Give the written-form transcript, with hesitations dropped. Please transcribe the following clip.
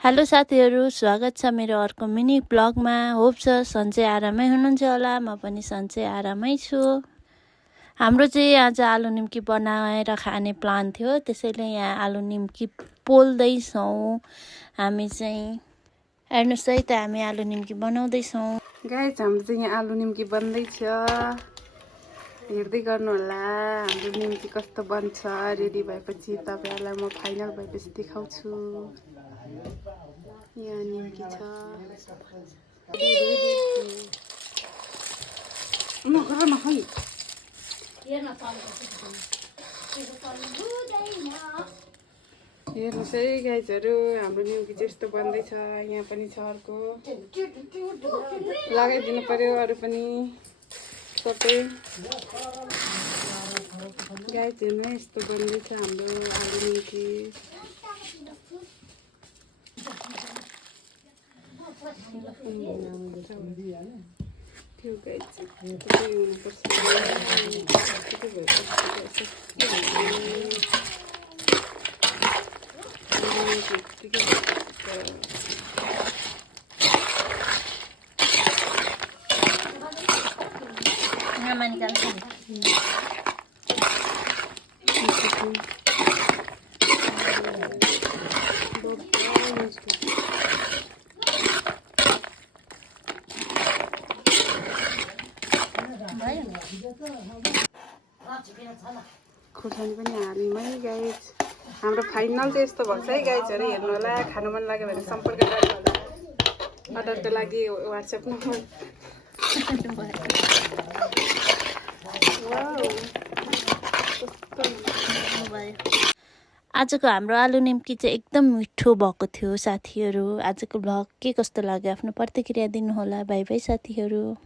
Hello साथीहरू, स्वागत छ मेरो अर्को मिनी ब्लगमा। होप छ सन्चै आरामै हुनुहुन्छ होला। म पनि सन्चै आरामै छु। हाम्रो चाहिँ आज आलु निम्की बनाएर खाने प्लान थियो, त्यसैले यहाँ आलु निम्की पोल्दैछौँ। हामी चाहिँ हेर्नुहोस् है त, हामी आलु निम्की बनाउँदैछौँ। गाइस, हाम्रो चाहिँ यहाँ आलु निम्की बन्दैछ। हेर्दै गर्नु होला हाम्रो निम्की कस्तो बन्छ। रेडी भएपछि तपाईहरुलाई म फाइनल भएपछि देखाउँछु। यहाँ निम्की छ। हेर्नुहोस् है गाइजहरू, हाम्रो निम्की चाहिँ यस्तो बन्दैछ। यहाँ पनि छ अर्को, लगाइदिनु पर्यो अरू पनि सबै। गाइज हेर्नु है, यस्तो बन्दैछ हाम्रो आलु निम्की। त्यो गाइज चाहिँ हुनुपर्छ। खोर्सानी पनि हाल्यौँ है गाइज। हाम्रो फाइनल चाहिँ यस्तो भन्छ है गाइजहरू। हेर्नु होला, खानु मन लाग्यो भने सम्पर्क गर्नु होला। अर्डरको लागि व्हाट्सएप नम्बर। आजको हाम्रो आलु निम्की चाहिँ एकदम मिठो भएको थियो साथीहरू। आजको भ्लग के कस्तो लाग्यो आफ्नो प्रतिक्रिया दिनुहोला। बाई बाई साथीहरू।